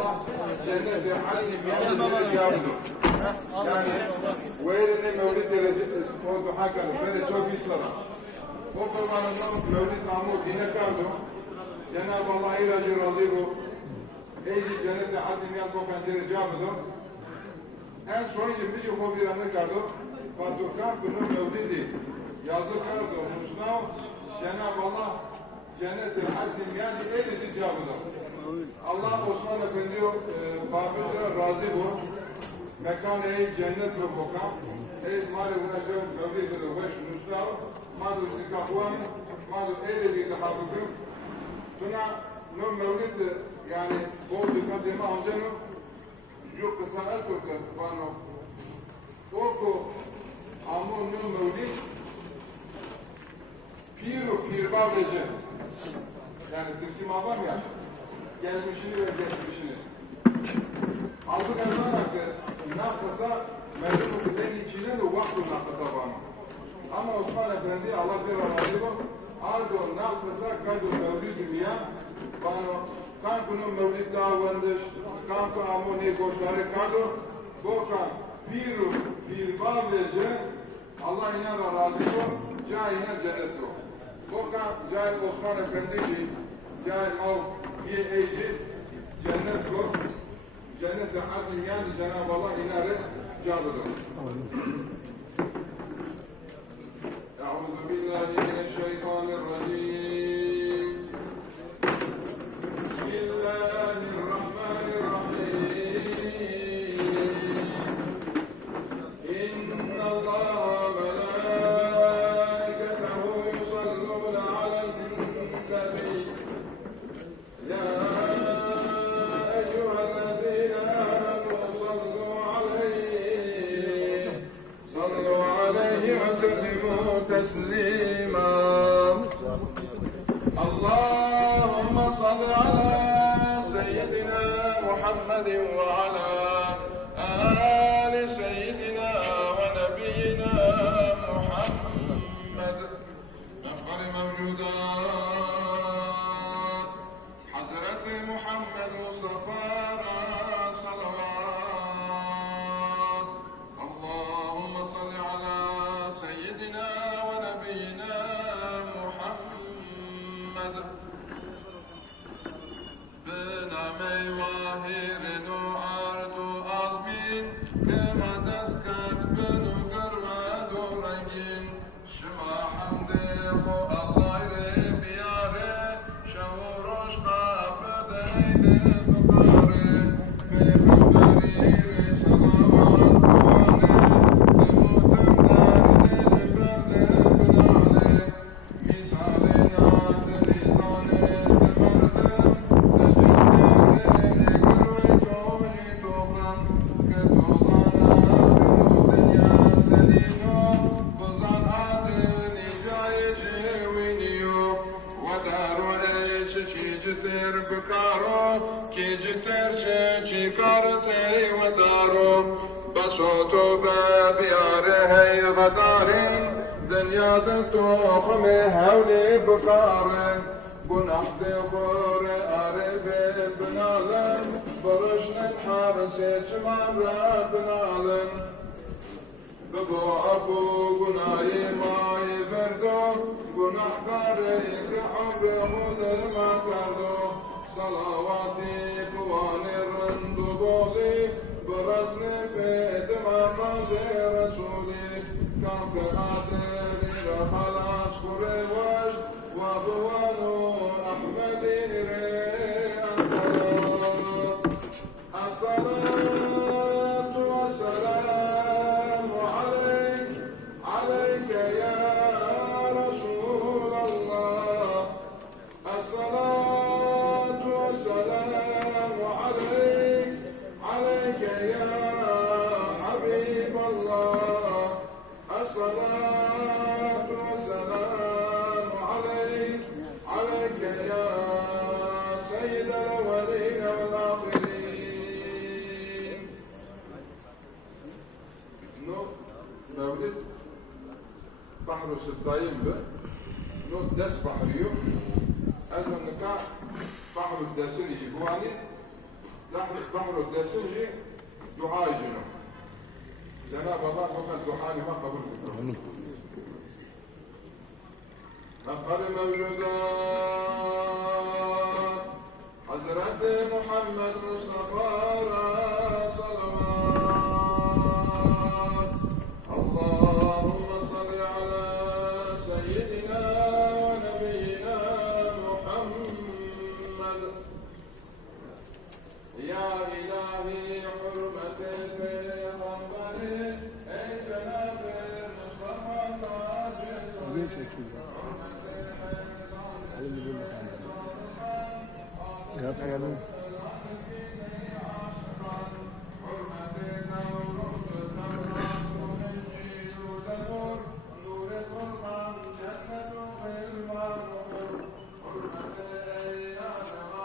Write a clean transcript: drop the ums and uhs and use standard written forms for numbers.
Allah cenneti adni yavrum. Yani ويرني مولد رسول حكم فرسو في صلاة وقربان الله مولد عمود هنا كاردو جناب الله إلى جرازيبو ايجي جنة حد ميان بو كانتر جابدو en son bir hobiranı kardo Faturkan bunu mevlidi yazı kardo Musnav Cenab-ı Allah cennet-i haddim yani el icabıdır. Allah Osman Efendi babıca razı bu mekan ey cennet ve bokam ey mali vuracı mevlidi ve Musnav madu zikahvan madu el icabıdır. Buna no mevlid yani o dikatimi amcanı جو قصائد کو کربانو اوکو آمون نو مولید pir و pirbab ece yani Türkçe mabam ya gelmişini ve geçmişini aldık anlanak nakısa mevcut okudan içine de vaktu nakısa bana ama Osman Efendi Allah bir razı bu ardo nakısa kadu mevlid dünya bana kan bunu mevlid davandır kanka amoni koşları kardo boka piru pirbab ece Allah inara razı bu cahine cennet o boka cahil Osman Efendi ki cahil mav bir eyci cennet ko cennet-i hadim yani Cenab-ı Allah inare cadıdır. Euzu billahi mineşşeytanirracim. تسليما اللهم صل على سيدنا محمد وعلى آل سيدنا ونبينا محمد أفضل موجودات حضرة محمد مصطفى صلوات اللهم صل على سيدنا ونبينا محمد بنعم واهر أرض أزمين كما تسكت بنقر ودرجين شما حمد الله بياره شهورش قابد عيد بقاره بخبري صلوات dünyada tohumu hevli bıkarın günahdı khore arebe binalın barışın harsi çimara binalın bu abu günahı mai verdo günahkarı ki hubbe hudurma kardo salavati kuvani rındu boli barasne fedema kaze rasuli kanka aderi rahalas kurevaş vabuvanu ahmedin re as-salatu was-salamu aleyke ya Resulallah as-salatu was-salamu aleyke ya Habiballah as-salatu was-salamu aleyke ya Seyyidel evvelin vel-ahirin. No mevlid bahru sittayim be no des bahriyo az nikah bahru desini yiguani لحظة ظهره الدسوجي دعاء جنوب جناب الله فقط دعاء ما قبول آمين. أقل موجودات حضرة محمد مصطفى صلوات اللهم صل على سيدنا ونبينا محمد يا إلهي حرمة البيغمبر أي جناب المصطفى Ya,